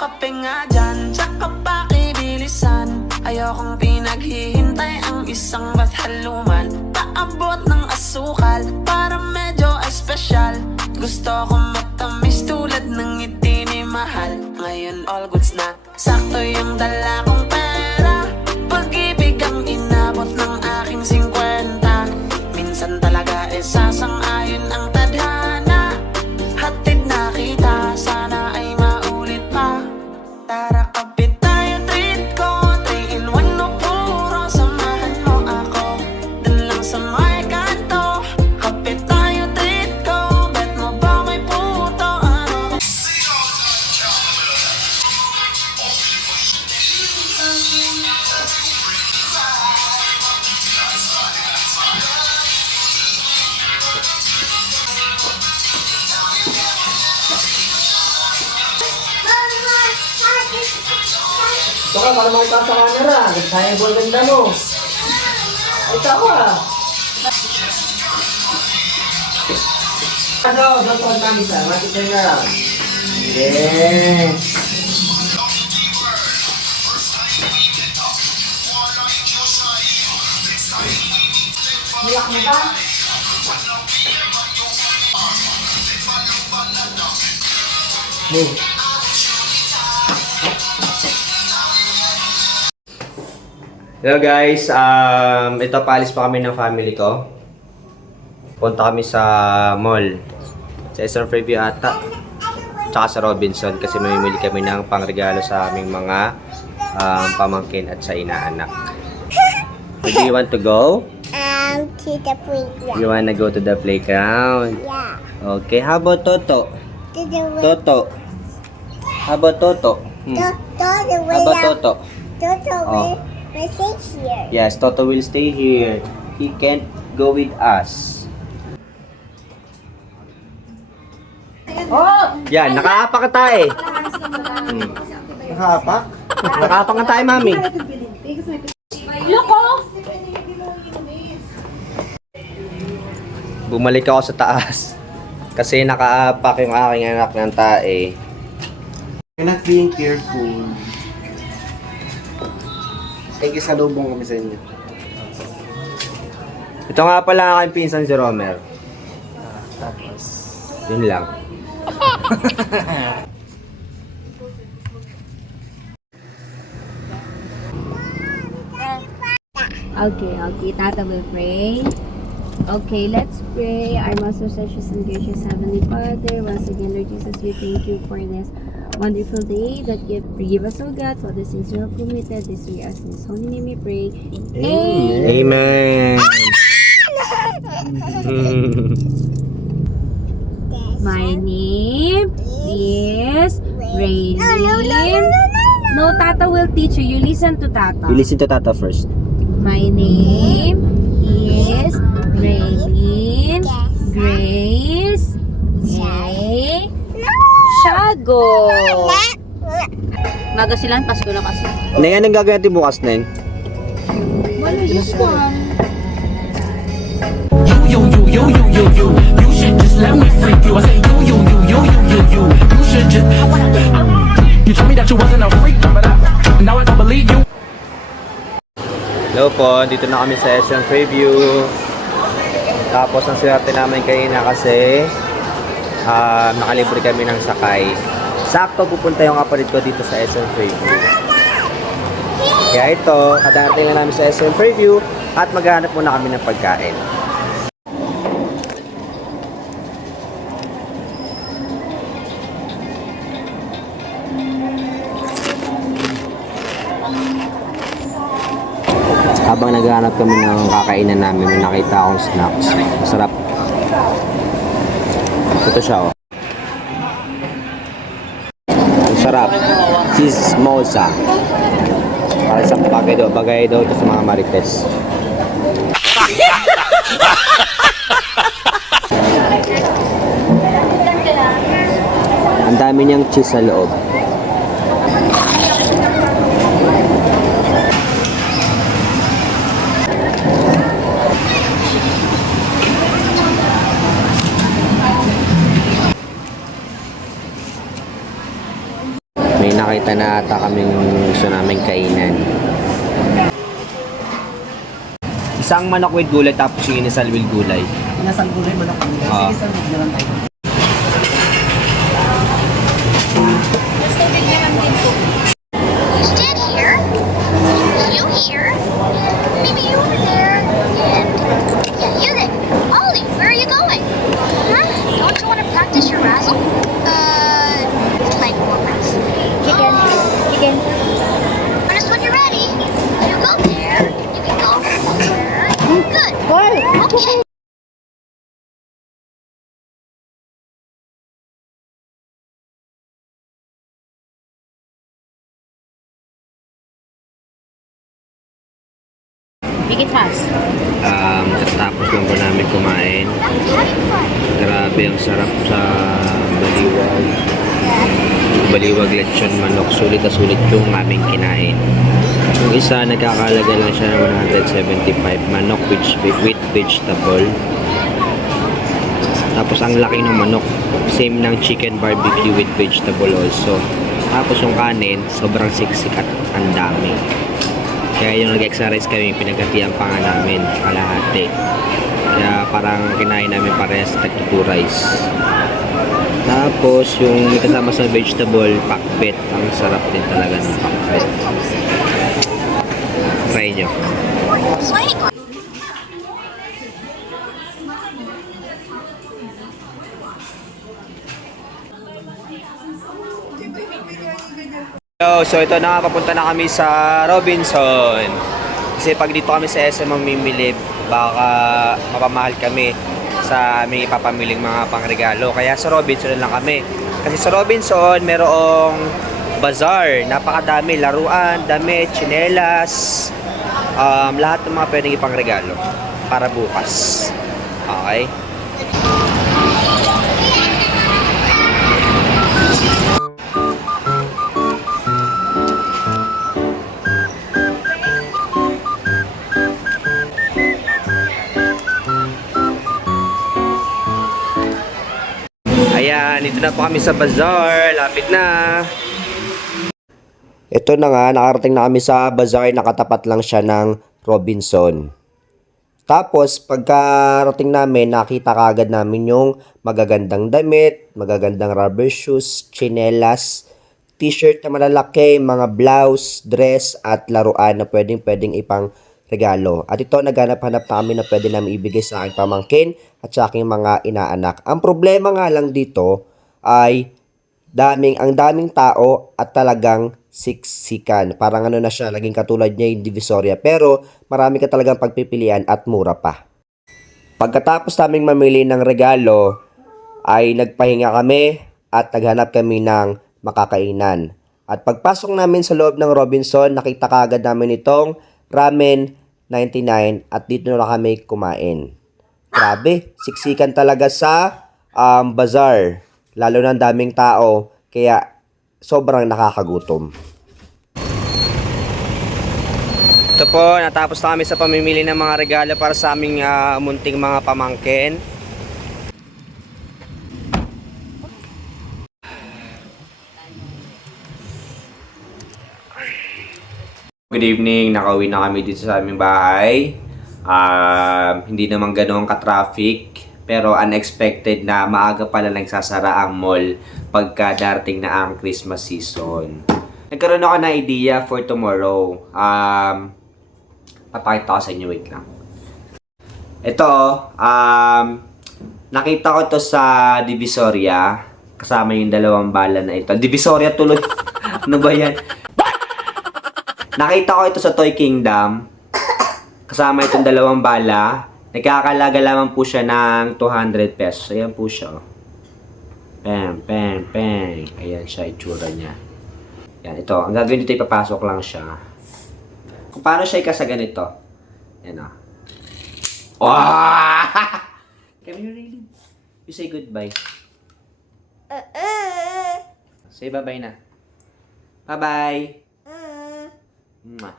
kape nga dyan, tsaka pakibilisan. Ayokong pinaghihintay ang isang bathaluman. Paabot ng asukal para medyo espesyal. Gusto kong matamis tulad ng ngiti ni Mahal. Ngayon all goods na, sakto yung dala kong pera. Pag-ibig ang inabot ng aking 50. Minsan talaga sasang-ayon ang tadhana. Hatid na kita, sana ay maulit pa. Tara kapit tayo, treat ko 3-in-1 no puro. Samahan mo ako dun lang sa may kanto. Kapit tayo, treat ko, bet mo ba may puto? Ano? Baka para makita sa camera. Sayang po ang ganda mo. Ay, tawa. Don't hold namin sa. Makita nyo na lang. Yes. Hiyak mo ba? Move. Hello guys, ito paalis pa kami ng family ko. Punta kami sa mall. Sa SM Fairview ata. Tsaka sa Robinson kasi mamimili kami ng pangregalo sa aming mga pamangkin at sa inaanak. Where do you want to go? To the playground. You wanna go to the playground? Yeah. Okay, how about Toto? To the way. Toto. How about Toto? To the way. How about Toto? To the way. Oh. We stay here. Yes, Toto will stay here. He can't go with us. Oh! Yan, nakaapak ka tayo. Nakapak? Nakaapak ka tayo, mami. Bumalik ako sa taas. Kasi nakaapak yung aking anak ng tae. You're not being careful. Ay, kisalubong kami sa inyo. Ito nga pala ang aking pinsan si Romer. Tapos. Yun lang. Okay, Tata will pray. Okay, let's pray. Our most precious and gracious Heavenly Father, once again, Lord Jesus, we thank you for this wonderful day that you forgive us, O God, for the sins we have committed. This we ask in His holy name we pray. Amen. My name is Raylene. No, Tata will teach you. You listen to Tata. You listen to Tata first. My name is Raylene Grace A. Shago. Maga sila, Pasko na kasi. Na yan ang gagawin natin bukas na yun. Wala, this one. You should just let me freak you. I say you should just. You told me that you wasn't a freak, but now I don't believe you. Hello po, dito na kami sa SM Fairview. Tapos ang swerte namin kanina kasi nakalibre kami ng sakay. Sakto pupunta yung kapatid ko dito sa SM Fairview. Kaya ito, kadarating lang namin sa SM Fairview at maghanap muna kami ng pagkain. Habang naghahanap kami ng kakainan namin, may nakita akong snacks. Masarap. Ito siya, oh. Masarap. Cheese moza. Para sa bagay daw ito sa mga marites. Ang dami niyang cheese sa loob. nakita na ata kaming gusto namin kainan. Isang manok with gulay tapos yung inasal with gulay. Inasal gulay mo na kami. Ah. Sige, sir, magdaran tayo. You stand here. You here. Maybe you over there. And yeah, you there. Ollie, where are you going? Huh? Don't you want to practice your razzle? Like more razzle. Chicken. But just when you're ready, you go there. You can go there. Good. Okay. Make it fast. Tapos lang po namin kumain. Grabe, ang sarap sa baliwag. Baliwag lechon manok. Sulit na sulit yung aming kinain. Yung isa, nagkakalaga lang siya ng 175. Manok with vegetable. Tapos ang laki ng manok. Same ng chicken barbecue with vegetable also. Tapos yung kanin, sobrang siksik at ang dami. Kaya yung nag-exercise kami, pinagatian pa nga namin kalahati. Kaya parang kinain namin parehas sa tag-2 rice. Tapos yung may kasama sa vegetable, pakbet. Ang sarap din talaga ng pakbet. Try nyo. So ito na, papunta na kami sa Robinson. Kasi pag dito kami sa SM mamimili, baka mapamahal kami sa aming ipapamiling mga pangregalo. Kaya sa Robinson na lang kami. Kasi sa Robinson, merong bazaar. Napakadami, laruan, damit, tsinelas, lahat ng mga pwedeng ipangregalo para bukas. Okay? Ayan, dito na po kami sa bazaar. Lapit na. Ito na nga, nakarating na kami sa bazaar. Nakatapat lang siya ng Robinson. Tapos, pagkarating namin, nakita kaagad namin yung magagandang damit, magagandang rubber shoes, chinelas, t-shirt na malalaki, mga blouse, dress, at laruan na pwedeng ipang regalo. At ito, naghanap-hanap na kami na pwede namin ibigay sa aking pamangkin at sa aking mga inaanak. Ang problema nga lang dito ay ang daming tao at talagang siksikan. Parang ano na siya, naging katulad niya yung Divisoria. Pero marami ka talagang pagpipilian at mura pa. Pagkatapos naming mamili ng regalo, ay nagpahinga kami at naghanap kami ng makakainan. At pagpasok namin sa loob ng Robinson, nakita kaagad namin itong ramen 99 at dito na kami kumain. Grabe, siksikan talaga sa bazaar. Lalo na ang daming tao, kaya sobrang nakakagutom. Ito po, natapos na kami sa pamimili ng mga regalo para sa aming munting mga pamangkin. Good evening, nakauwi na kami dito sa aming bahay. Hindi naman ganoon ka-traffic, pero unexpected na maaga pala nagsasara ang mall pagka darating na ang Christmas season. Nagkaroon ako ng idea for tomorrow. Papakita ko sa inyo, wait lang. Ito, nakita ko to sa Divisoria, kasama yung dalawang bala na ito. Divisoria tuloy. Ano ba yan? Nakita ko ito sa Toy Kingdom. Kasama itong dalawang bala. Nagkakalaga lamang po siya ng 200 pesos. Ayan po siya. Peng, peng, peng. Ayan siya, itsura niya. Yan, ito. Ang gagawin dito, ipapasok lang siya. Kung paano siya ikasa ganito. Yan o. Wow! Come here, Raylene. You say goodbye. Say bye-bye na. Bye-bye. Mwah.